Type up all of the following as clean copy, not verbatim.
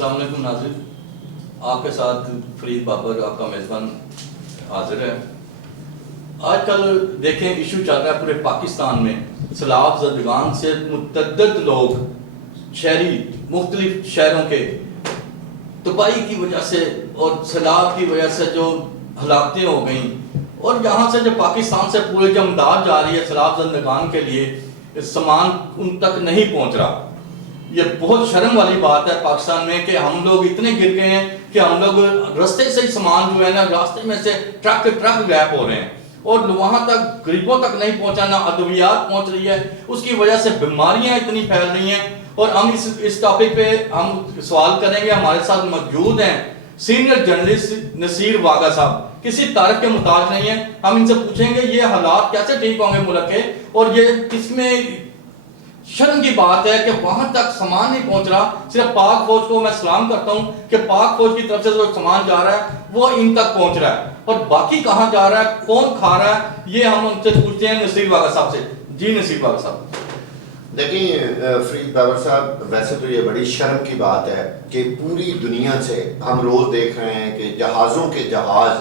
السلام علیکم ناظرین، آپ کے ساتھ فرید بابر آپ کا میزبان حاضر ہے۔ آج کل دیکھیں ایشو چل رہا ہے پورے پاکستان میں، سیلاب زدگان سے متعدد لوگ شہری مختلف شہروں کے تباہی کی وجہ سے اور سیلاب کی وجہ سے جو ہلاکتیں ہو گئیں، اور یہاں سے جو پاکستان سے پورے جو امداد جا رہی ہے سیلاب زدگان کے لیے سامان ان تک نہیں پہنچ رہا۔ یہ بہت شرم والی بات ہے پاکستان میں کہ ہم لوگ اتنے گر گئے ہیں کہ ہم لوگ رستے سے ہی سامان جو ہے نا راستے میں سے ٹرک غائب ہو رہے ہیں، اور وہاں تک غریبوں تک نہیں پہنچا، نہ ادویات پہنچ رہی ہے۔ اس کی وجہ سے بیماریاں اتنی پھیل رہی ہیں، اور ہم اس ٹاپک پہ ہم سوال کریں گے۔ ہمارے ساتھ موجود ہیں سینئر جرنلسٹ نصیر واگا صاحب، کسی تعریف کے محتاج نہیں ہیں۔ ہم ان سے پوچھیں گے یہ حالات کیسے ٹھیک ہوں گے ملک کے، اور یہ کس میں شرم کی بات ہے کہ وہاں تک سامان نہیں پہنچ رہا۔ صرف پاک فوج کو میں سلام کرتا ہوں کہ پاک فوج کی طرف سے جو سامان جا رہا ہے وہ ان تک پہنچ رہا ہے، اور باقی کہاں جا رہا ہے، کون کھا رہا ہے، یہ ہم ان سے پوچھتے ہیں نصیر واگا صاحب سے۔ جی نصیر واگا صاحب۔ دیکھیں فرید بابر صاحب، ویسے تو یہ بڑی شرم کی بات ہے کہ پوری دنیا سے ہم روز دیکھ رہے ہیں کہ جہازوں کے جہاز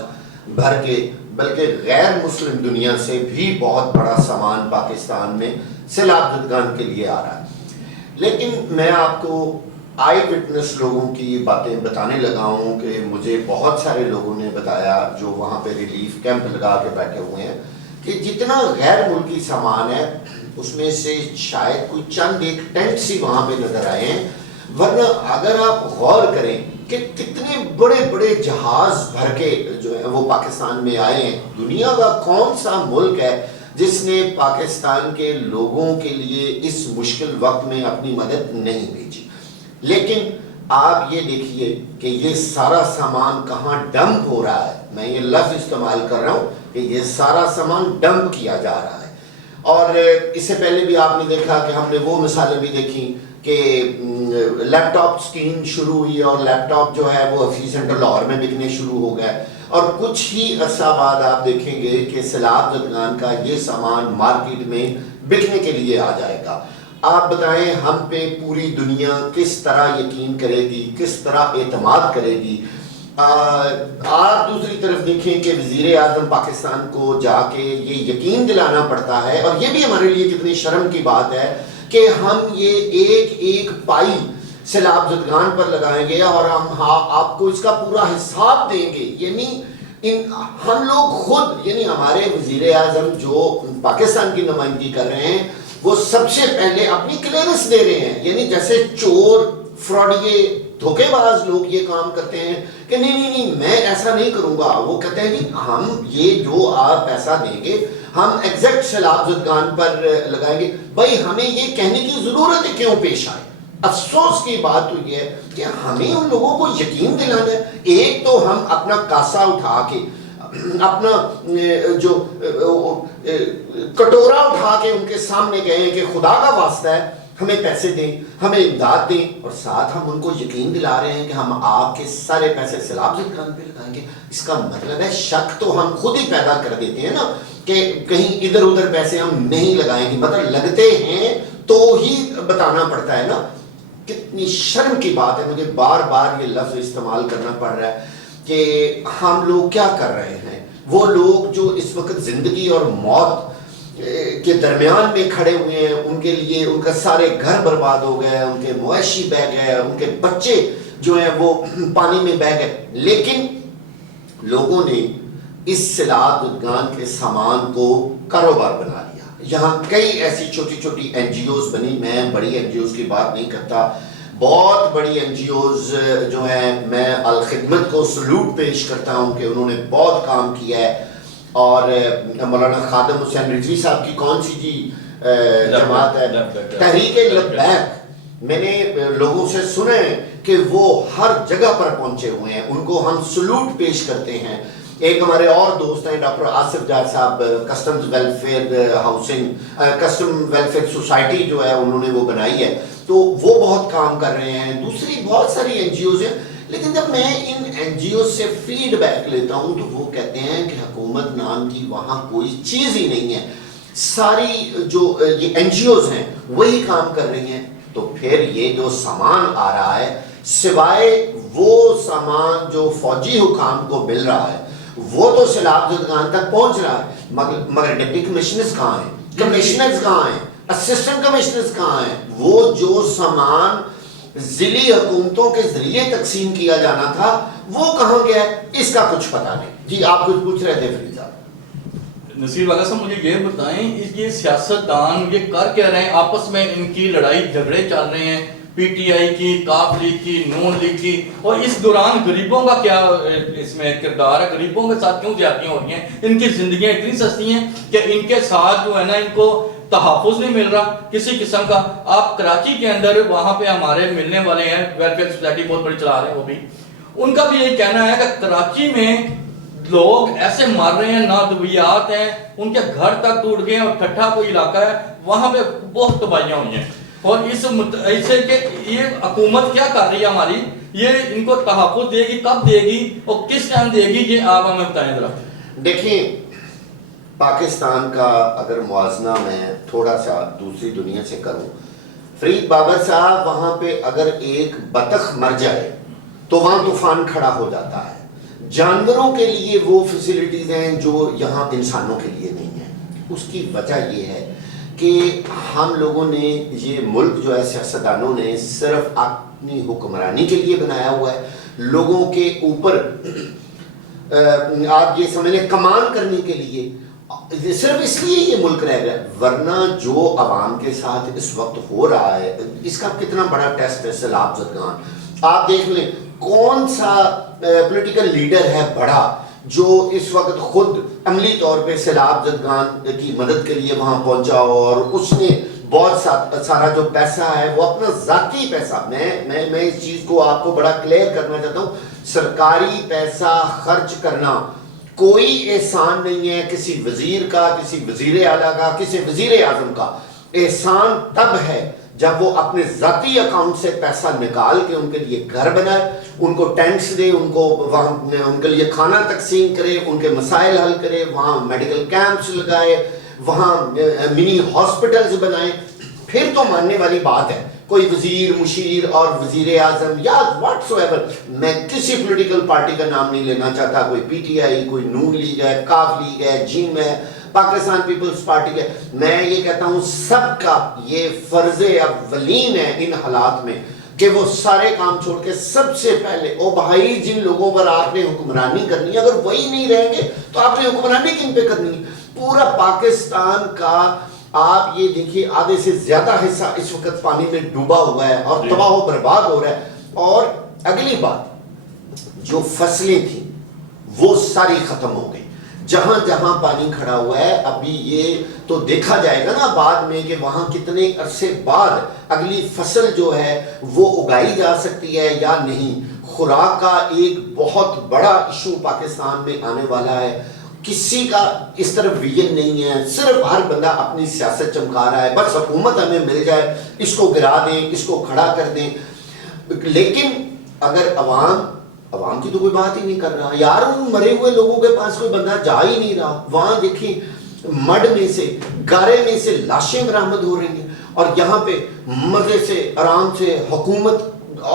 بھر کے، بلکہ غیر مسلم دنیا سے بھی بہت بڑا سامان پاکستان میں سیلاب زدگان کے لیے آ رہا ہے۔ لیکن میں آپ کو آئی وٹنس لوگوں کی باتیں بتانے لگا ہوں کہ مجھے بہت سارے لوگوں نے بتایا جو وہاں پہ ریلیف کیمپ لگا کے بیٹھے ہوئے ہیں کہ جتنا غیر ملکی سامان ہے اس میں سے شاید کوئی چند ایک ٹینٹ سی وہاں پہ نظر آئے ہیں، ورنہ اگر آپ غور کریں کہ کتنے بڑے بڑے جہاز بھر کے جو ہے وہ پاکستان میں آئے ہیں۔ دنیا کا کون سا ملک ہے جس نے پاکستان کے لوگوں کے لیے اس مشکل وقت میں اپنی مدد نہیں بھیجی؟ لیکن آپ یہ دیکھیے کہ یہ سارا سامان کہاں ڈمپ ہو رہا ہے۔ میں یہ لفظ استعمال کر رہا ہوں کہ یہ سارا سامان ڈمپ کیا جا رہا ہے۔ اور اس سے پہلے بھی آپ نے دیکھا کہ ہم نے وہ مثالیں بھی دیکھی کہ لیپ ٹاپ سکیم شروع ہوئی اور لیپ ٹاپ جو ہے وہ حفیظ سینٹر لاہور میں بکنے شروع ہو گئے، اور کچھ ہی عرصہ بعد آپ دیکھیں گے کہ سیلاب زدگان کا یہ سامان مارکیٹ میں بکنے کے لیے آ جائے گا۔ آپ بتائیں ہم پہ پوری دنیا کس طرح یقین کرے گی، کس طرح اعتماد کرے گی؟ آپ دوسری طرف دیکھیں کہ وزیر اعظم پاکستان کو جا کے یہ یقین دلانا پڑتا ہے، اور یہ بھی ہمارے لیے کتنی شرم کی بات ہے کہ ہم یہ ایک ایک پائی سیلاب زدگان پر لگائیں گے اور ہم آپ کو اس کا پورا حساب دیں گے۔ یعنی ہم لوگ خود، یعنی ہمارے وزیر اعظم جو پاکستان کی نمائندگی کر رہے ہیں وہ سب سے پہلے اپنی کلیئرنس دے رہے ہیں، یعنی جیسے چور فراڈیے دھوکے باز لوگ یہ کام کرتے ہیں کہ نہیں میں ایسا نہیں کروں گا۔ وہ کہتے ہیں کہ ہم یہ جو آپ پیسہ دیں گے ہم ایگزیکٹ سیلاب زدگان پر لگائیں گے۔ بھائی ہمیں یہ کہنے کی ضرورت ہے کیوں پیش آئے؟ افسوس کی بات تو یہ ہے کہ ہمیں ان لوگوں کو یقین دلانا ہے۔ ایک تو ہم اپنا کاسا اٹھا کے، اپنا جو کٹورا اٹھا کے ان کے سامنے گئے کہ خدا کا واسطہ ہے ہمیں پیسے دیں، ہمیں امداد دیں، اور ساتھ ہم ان کو یقین دلا رہے ہیں کہ ہم آپ کے سارے پیسے سیلاب زدگان پہ لگائیں گے۔ اس کا مطلب ہے شک تو ہم خود ہی پیدا کر دیتے ہیں نا کہ کہیں ادھر ادھر پیسے ہم نہیں لگائیں گے، مطلب لگتے ہیں تو ہی بتانا پڑتا ہے نا۔ کتنی شرم کی بات ہے، مجھے بار بار یہ لفظ استعمال کرنا پڑ رہا ہے کہ ہم لوگ کیا کر رہے ہیں۔ وہ لوگ جو اس وقت زندگی اور موت کے درمیان میں کھڑے ہوئے ہیں، ان کے لیے ان کا سارے گھر برباد ہو گئے، ان کے مویشی بہ گئے، ان کے بچے جو ہیں وہ پانی میں بہ گئے، لیکن لوگوں نے اس سیلاب زدگان کے سامان کو کاروبار بنا لیا۔ یہاں کئی ایسی چھوٹی چھوٹی این جی اوز بنی، میں بڑی این جی اوز کی بات نہیں کرتا، بہت بڑی این جی اوز جو ہیں میں الخدمت کو سلوٹ پیش کرتا ہوں کہ انہوں نے بہت کام کیا ہے۔ اور مولانا خادم حسین رضوی صاحب کی کون سی جی جماعت ہے، تحریک لبیک، میں نے لوگوں سے سنے کہ وہ ہر جگہ پر پہنچے ہوئے ہیں، ان کو ہم سلوٹ پیش کرتے ہیں۔ ایک ہمارے اور دوست ہیں ڈاکٹر آصف جار صاحب، customs welfare housing, custom welfare society جو ہے انہوں نے وہ بنائی ہے، تو وہ بہت کام کر رہے ہیں۔ دوسری بہت ساری این جی اوز ہیں، لیکن جب میں ان این جی او سے فیڈ بیک لیتا ہوں تو وہ کہتے ہیں کہ حکومت نام کی وہاں کوئی چیز ہی نہیں ہے، ساری جو یہ این جی اوز ہیں وہی کام کر رہی ہیں۔ تو پھر یہ جو سامان آ رہا ہے سوائے وہ سامان جو فوجی حکام کو مل رہا ہے وہ تو سیلاب زدگان تک پہنچ رہا ہے، مگر ڈپٹی کمشنرز کہاں ہیں، کمشنرز کہاں ہیں، اسسٹنٹ کمشنرز کہاں ہیں؟ وہ جو سامان ضلعی حکومتوں کے ذریعے تقسیم کیا جانا تھا وہ کہاں گیا ہے؟ اس کا کچھ پتہ نہیں۔ جی آپ کچھ پوچھ رہے تھے فرید صاحب؟ نصیر والا صاحب مجھے یہ بتائیں یہ سیاستدان یہ کر کیا رہے ہیں؟ آپس میں ان کی لڑائی جھگڑے چل رہے ہیں، پی ٹی آئی کی، کاف لیگ کی، نون لیگ کی، اور اس دوران غریبوں کا کیا اس میں کردار ہے؟ غریبوں کے ساتھ کیوں زیادتیاں ہو رہی ہیں؟ ان کی زندگیاں اتنی سستی ہیں کہ ان کے ساتھ جو ہے نا ان کو تحفظ نہیں مل رہا کسی قسم کا۔ آپ کراچی کے اندر وہاں پہ ہمارے ملنے والے ہیں، ویلفیئر سوسائٹی بہت بڑی چلا رہے ہیں وہ بھی، ان کا بھی یہی کہنا ہے کہ کراچی میں لوگ ایسے مر رہے ہیں، نادویات ہیں، ان کے گھر تک ٹوٹ گئے ہیں، اور ٹھٹھا کوئی علاقہ ہے وہاں پہ بہت تباہیاں ہوئی ہیں، اور اسے کہ یہ حکومت کیا کر رہی ہے ہماری، یہ ان کو تحفظ دے گی، کب دے گی اور کس ٹائم دے گی، یہ آپ ہمیں بتائیں ذرا۔ دیکھیں پاکستان کا اگر موازنہ میں تھوڑا سا دوسری دنیا سے کروں، فرید بابر صاحب وہاں پہ اگر ایک بطخ مر جائے تو وہاں طوفان کھڑا ہو جاتا ہے۔ جانوروں کے لیے وہ فیسلٹیز ہیں جو یہاں انسانوں کے لیے نہیں ہیں۔ اس کی وجہ یہ ہے کہ ہم لوگوں نے یہ ملک جو ہے سیاستدانوں نے صرف اپنی حکمرانی کے لیے بنایا ہوا ہے، لوگوں کے اوپر آپ یہ سمجھ لیں کمان کرنے کے لیے، صرف اس لیے یہ ملک رہ گیا، ورنہ جو عوام کے ساتھ اس وقت ہو رہا ہے اس کا کتنا بڑا ٹیسٹ ہے سیلاب زدگان۔ آپ دیکھ لیں کون سا پولیٹیکل لیڈر ہے بڑا جو اس وقت خود عملی طور پہ سیلاب زدگان کی مدد کے لیے وہاں پہنچا ہو، اور اس نے بہت سارا جو پیسہ ہے وہ اپنا ذاتی پیسہ، میں اس چیز کو آپ کو بڑا کلیئر کرنا چاہتا ہوں، سرکاری پیسہ خرچ کرنا کوئی احسان نہیں ہے کسی وزیر کا، کسی وزیر اعلیٰ کا، کسی وزیر اعظم کا۔ احسان تب ہے جب وہ اپنے ذاتی اکاؤنٹ سے پیسہ نکال کے ان کے لیے گھر بنائے، ان کو ٹینٹس دے، ان کو وہاں ان کے لیے کھانا تقسیم کرے، ان کے مسائل حل کرے، وہاں میڈیکل کیمپس لگائے، وہاں منی ہاسپٹلز بنائے، پھر تو ماننے والی بات ہے۔ کوئی وزیر، مشیر اور وزیر اعظم یا واٹس ایور، میں کسی پولیٹیکل پارٹی کا نام نہیں لینا چاہتا، کوئی پی ٹی آئی، کوئی نون لیگ ہے، کاف لیگ ہے، جیم ہے، پاکستان پیپلز پارٹی ہے، میں یہ کہتا ہوں سب کا یہ فرض اولین ہے ان حالات میں کہ وہ سارے کام چھوڑ کے سب سے پہلے او بھائی جن لوگوں پر آپ نے حکمرانی کرنی ہے، اگر وہی نہیں رہیں گے تو آپ نے حکمرانی کن پہ کرنی ہے؟ پورا پاکستان کا آپ یہ دیکھیے آدھے سے زیادہ حصہ اس وقت پانی میں ڈوبا ہوا ہے اور تباہ و برباد ہو رہا ہے، اور اگلی بات جو فصلیں تھیں وہ ساری ختم ہو گئی، جہاں جہاں پانی کھڑا ہوا ہے۔ ابھی یہ تو دیکھا جائے گا نا بعد میں کہ وہاں کتنے عرصے بعد اگلی فصل جو ہے وہ اگائی جا سکتی ہے یا نہیں۔ خوراک کا ایک بہت بڑا ایشو پاکستان میں آنے والا ہے، کسی کا اس طرف ویژن نہیں ہے، صرف ہر بندہ اپنی سیاست چمکا رہا ہے، بس حکومت ہمیں مل جائے، اس کو گرا دیں، اس کو کھڑا کر دیں۔ لیکن اگر عوام کی تو کوئی بات ہی نہیں کر رہا یار، ان مرے ہوئے لوگوں کے پاس کوئی بندہ جا ہی نہیں رہا، وہاں دیکھیں مڈ میں سے، گارے میں سے لاشیں برآمد ہو رہی ہیں، اور یہاں پہ مزے سے آرام سے حکومت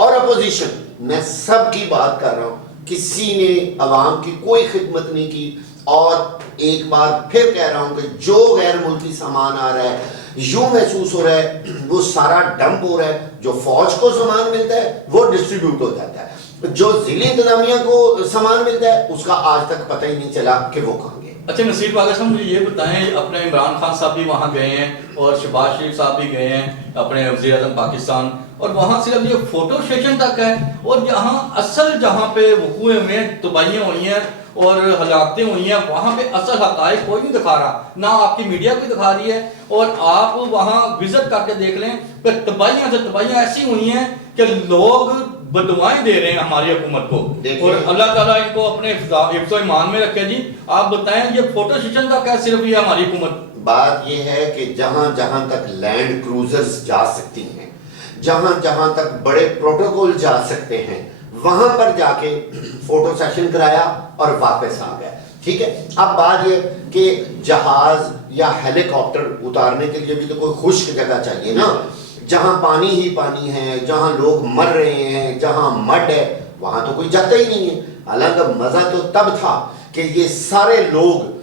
اور اپوزیشن، میں سب کی بات کر رہا ہوں، کسی نے عوام کی کوئی خدمت نہیں کی۔ اور ایک بار پھر کہہ رہا ہوں کہ جو غیر ملکی سامان آ رہا ہے یوں محسوس ہو رہا ہے وہ سارا ڈمپ ہو رہا ہے، جو فوج کو سامان ملتا ہے وہ ڈسٹریبیوٹ ہو جاتا ہے، جو ضلعی انتظامیہ کو سامان ملتا ہے اس کا آج تک پتہ ہی نہیں چلا کہ وہ کہاں گئے۔ اچھا نصیر باغا صاحب مجھے یہ بتائیں، اپنے عمران خان صاحب بھی وہاں گئے ہیں اور شہباز شریف صاحب بھی گئے ہیں اپنے وزیر اعظم پاکستان، اور وہاں صرف یہ فوٹو سیشن تک ہے، اور یہاں اصل جہاں پہ وقوع میں تباہیاں ہوئی ہیں اور ہلاکتیں ہوئی ہیں وہاں پہ اصل حقائق کوئی نہیں دکھا رہا، نہ آپ کی میڈیا کوئی دکھا رہی ہے، اور آپ وہاں وزٹ کر کے دیکھ لیں کہ تباہیاں سے تباہیاں ایسی ہوئی ہیں کہ لوگ بدعائیں دے رہے ہیں ہماری حکومت کو، اور اللہ تعالیٰ ان کو اپنے حفظ و ایمان میں رکھے۔ جی آپ بتائیں یہ فوٹو سیشن تک ہے صرف یہ ہماری حکومت؟ بات یہ ہے کہ جہاں جہاں تک لینڈ کروزرز جا سکتی ہیں، جہاں جہاں تک بڑے پروٹوکول جا سکتے ہیں، وہاں پر جا کے فوٹو سیشن کرایا اور واپس آ گیا، ٹھیک ہے۔ اب بات یہ کہ جہاز یا ہیلی کاپٹر اتارنے کے لیے بھی تو کوئی خشک جگہ چاہیے نا، جہاں پانی ہی پانی ہے، جہاں لوگ مر رہے ہیں، جہاں مڈ ہے، وہاں تو کوئی جاتا ہی نہیں ہے۔ حالانکہ مزہ تو تب تھا کہ یہ سارے لوگ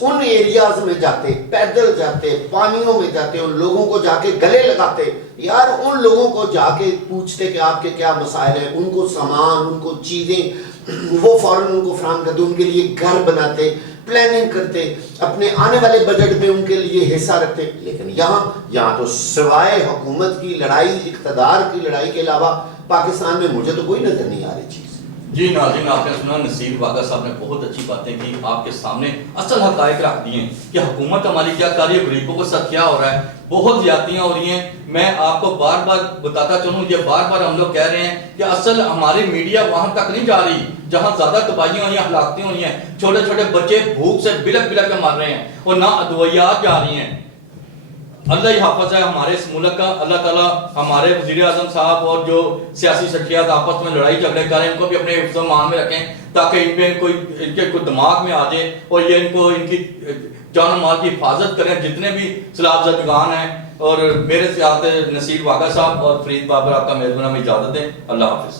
ان ایریاز میں جاتے، پیدل جاتے، پانیوں میں جاتے، ان لوگوں کو جا کے گلے لگاتے، یار ان لوگوں کو جا کے پوچھتے کہ آپ کے کیا مسائل ہیں، ان کو سامان، ان کو چیزیں وہ فوراً ان کو فراہم کرتے، ان کے لیے گھر بناتے، پلاننگ کرتے، اپنے آنے والے بجٹ میں ان کے لیے حصہ رکھتے۔ لیکن یہاں تو سوائے حکومت کی لڑائی، اقتدار کی لڑائی کے علاوہ پاکستان میں مجھے تو کوئی نظر نہیں آ رہی چیز۔ جی ناظرین، آپ نے سنا نصیر واگا صاحب نے بہت اچھی باتیں کی، آپ کے سامنے اصل حقائق رکھ دیے کہ حکومت ہماری کیا کر رہی ہے، غریبوں کے ساتھ کیا ہو رہا ہے، بہت زیادتیاں ہو رہی ہیں۔ میں آپ کو بار بار بتاتا چلوں، یہ بار بار ہم لوگ کہہ رہے ہیں کہ اصل ہماری میڈیا وہاں تک نہیں جا رہی جہاں زیادہ تباہیاں ہوئی ہیں، ہلاکتیں ہوئی ہیں، چھوٹے چھوٹے بچے بھوک سے بلک بلک کے مر رہے ہیں اور نہ ادویات جا رہی ہیں۔ اللہ ہی حافظ ہے ہمارے اس ملک کا، اللہ تعالیٰ ہمارے وزیر اعظم صاحب اور جو سیاسی شخصیات آپس میں لڑائی جھگڑے کریں ان کو بھی اپنے حفظ و امان میں رکھیں، تاکہ ان کے کوئی دماغ میں آ جائے اور یہ ان کی جان و مال کی حفاظت کریں جتنے بھی سیلاب زدگان ہیں۔ اور میرے ساتھ نصیر واگا صاحب اور فرید بابر آپ کا میزبان میں اجازت دیں۔ اللہ حافظ۔